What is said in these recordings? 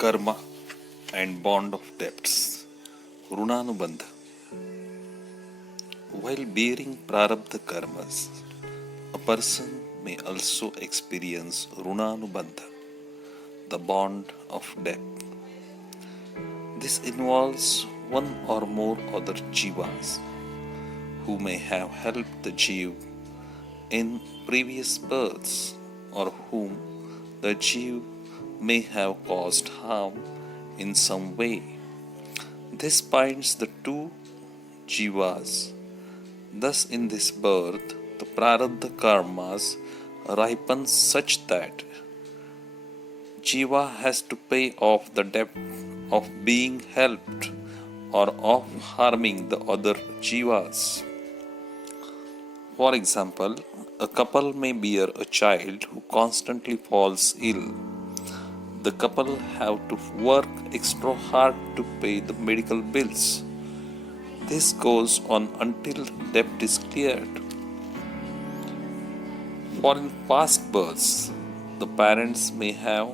Karma and bond of debts. Runanubandha. While bearing prarabdha karmas, a person may also experience Runanubandha, the bond of debt. This involves one or more other jivas who may have helped the jiv in previous births or whom the jiv may have caused harm in some way. This binds the two jivas. Thus, in this birth, the prarabdha karmas ripen such that jiva has to pay off the debt of being helped or of harming the other jivas. For example, a couple may bear a child who constantly falls ill. The couple have to work extra hard to pay the medical bills. This goes on until debt is cleared. For in past births, the parents may have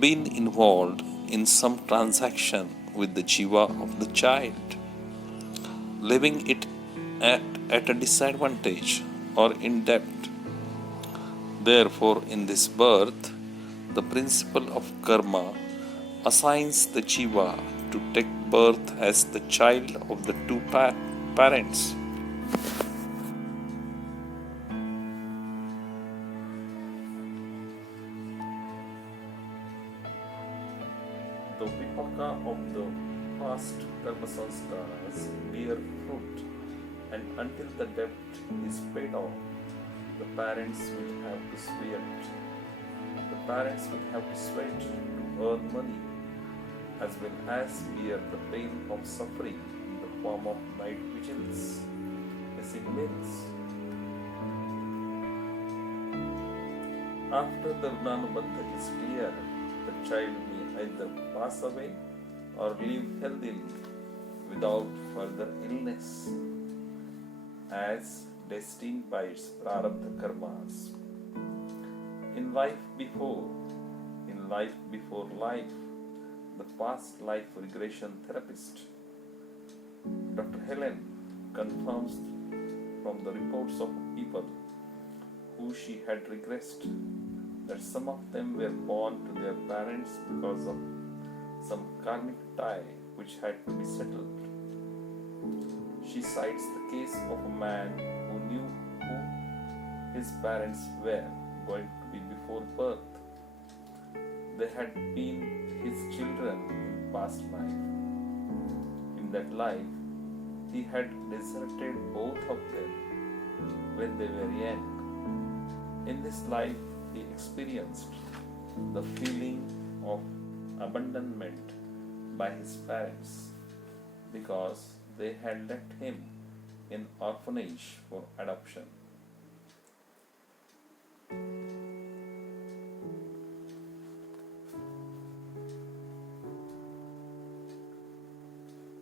been involved in some transaction with the jiva of the child, leaving it at a disadvantage or in debt. Therefore, in this birth, the principle of karma assigns the jiva to take birth as the child of the two parents. The vipaka of the past karma sanskaras bear fruit, and until the debt is paid off, the parents will have to sweat. The parents will have to sweat to earn money, as well as bear the pain of suffering in the form of night vigils, missing meals. After the Runanubandha is clear, the child may either pass away or live healthily without further illness, as destined by its prarabdha karmas. In life before life, the past life regression therapist, Dr. Helen, confirms from the reports of people who she had regressed that some of them were born to their parents because of some karmic tie which had to be settled. She cites the case of a man who knew who his parents were going to be before birth. They had been his children in past life. In that life, he had deserted both of them when they were young. In this life, he experienced the feeling of abandonment by his parents because they had left him in orphanage for adoption.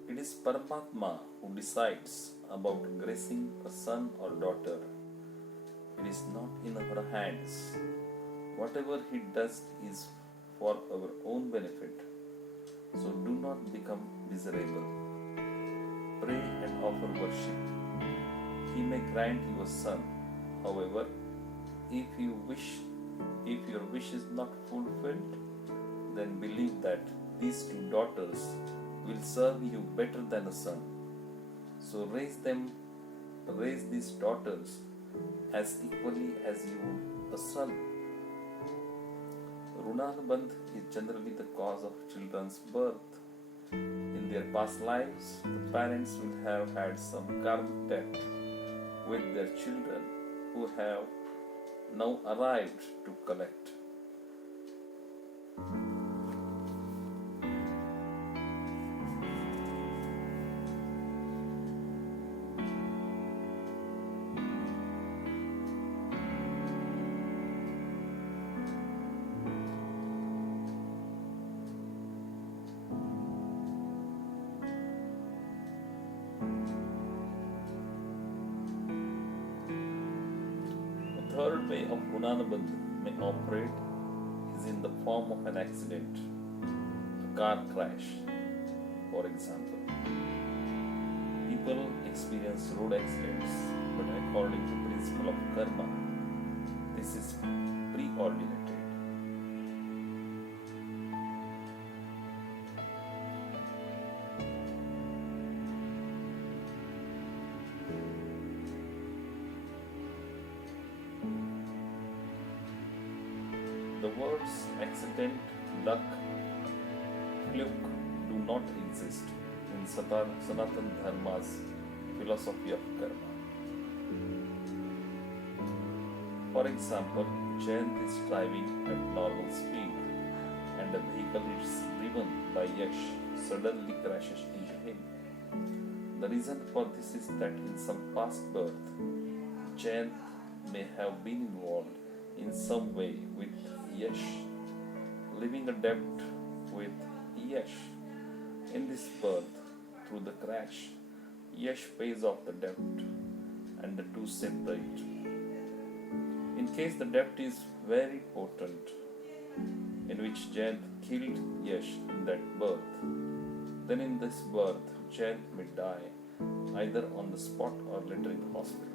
It is Paramatma who decides about gracing a son or daughter. It is not in our hands. Whatever he does is for our own benefit. So do not become miserable. Pray and offer worship. He may grant you a son. However, if your wish is not fulfilled, then believe that these two daughters will serve you better than a son. So raise these daughters as equally as you would a son. Runanubandha is generally the cause of children's birth. In their past lives, the parents will have had some karmic debt with their children who have now arrived to collect. Third way of Runanubandha may operate is in the form of an accident. car crash, for example. People experience road accidents, but according to principle of karma, this is preordinated. The words accident, luck, fluke do not exist in Sanatan Dharma's philosophy of karma. For example, Jayant is driving at normal speed and the vehicle is driven by Yash suddenly crashes into him. The reason for this is that in some past birth, Jayant may have been involved in some way with Yash, leaving a debt with Yash. In this birth, through the crash, Yash pays off the debt and the two separate. In case the debt is very potent, in which Jayant killed Yash in that birth, then in this birth, Jayant may die either on the spot or later in the hospital.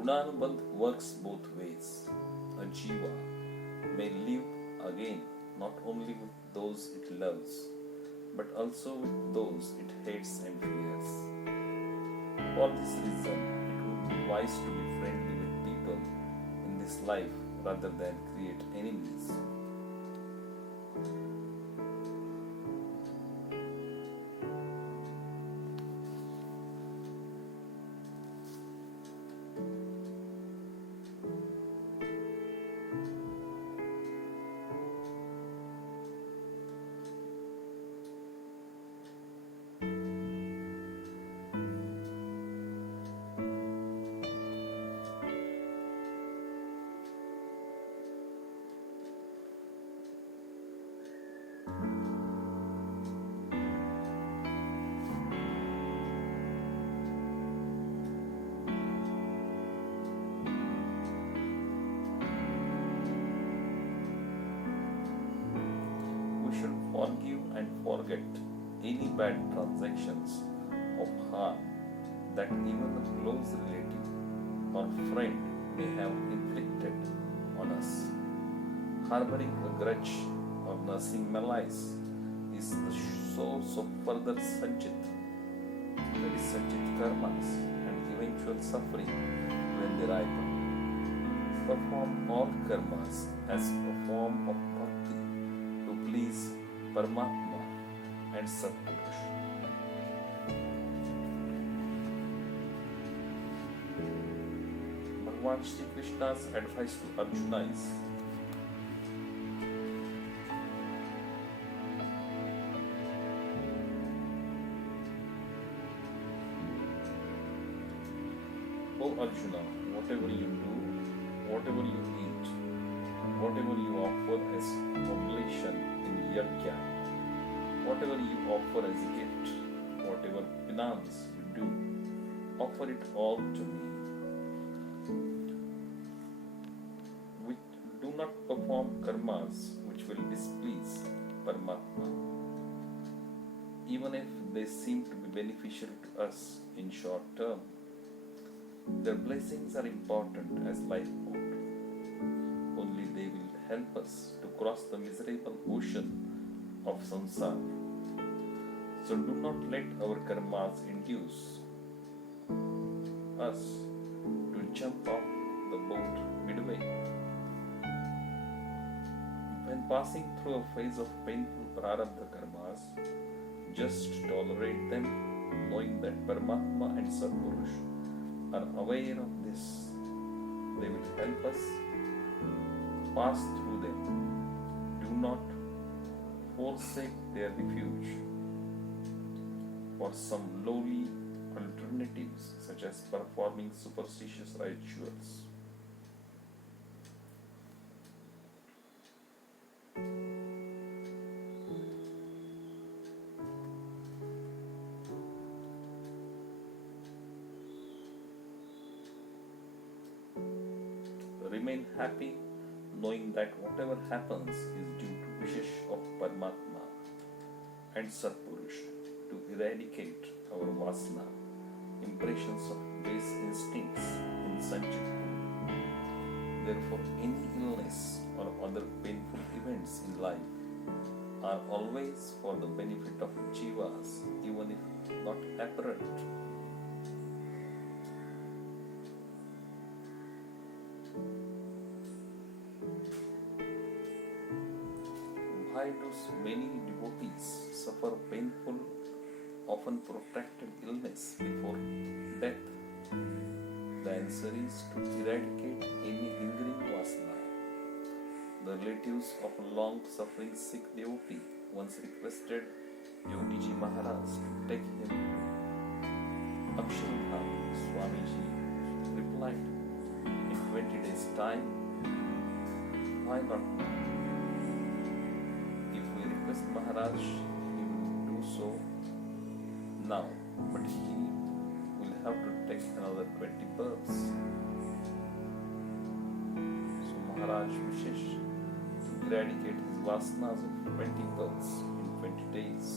Runanubandha works both ways. A jiva may live again not only with those it loves, but also with those it hates and fears. For this reason, it would be wise to be friendly with people in this life rather than create enemies. Forgive and forget any bad transactions of harm that even a close relative or friend may have inflicted on us. Harboring a grudge or nursing malice is the source of further sanchit, that is sanchit karmas, and eventual suffering when they ripen. Perform all karmas as a form of bhakti to please Paramatma and Satpurush. Bhagavan Shri Krishna's advice to Arjuna is: O Arjuna, whatever you do, whatever you eat, whatever you offer as oblation in yajna, whatever you offer as a gift, whatever penance you do, offer it all to me. Do not perform karmas which will displease Paramatma, even if they seem to be beneficial to us in short term. Their blessings are important as lifeboat. Only they will help us to cross the miserable ocean of samsara. So do not let our karmas induce us to jump off the boat midway. When passing through a phase of painful prarabdha karmas, just tolerate them, knowing that Paramatma and Satpurush are aware of this. They will help us pass through them. Do not forsake their refuge for some lowly alternatives such as performing superstitious rituals. Remain happy knowing that whatever happens is due to wishes of Paramatma and Satpurush to eradicate our vasana, impressions of base instincts in Sanchit. Therefore, any illness or other painful events in life are always for the benefit of jivas, even if not apparent. Why do many devotees suffer painful, often protracted illness before death? The answer is to eradicate any lingering vasana. The relatives of a long-suffering Sikh devotee once requested Yogiji Maharaj to take him. Akshardham Swamiji replied, in 20 days' time, why not now? If we request Maharaj, he will do so now, but he will have to take another 20 births. So Maharaj wishes to eradicate his vasanas of 20 births in 20 days.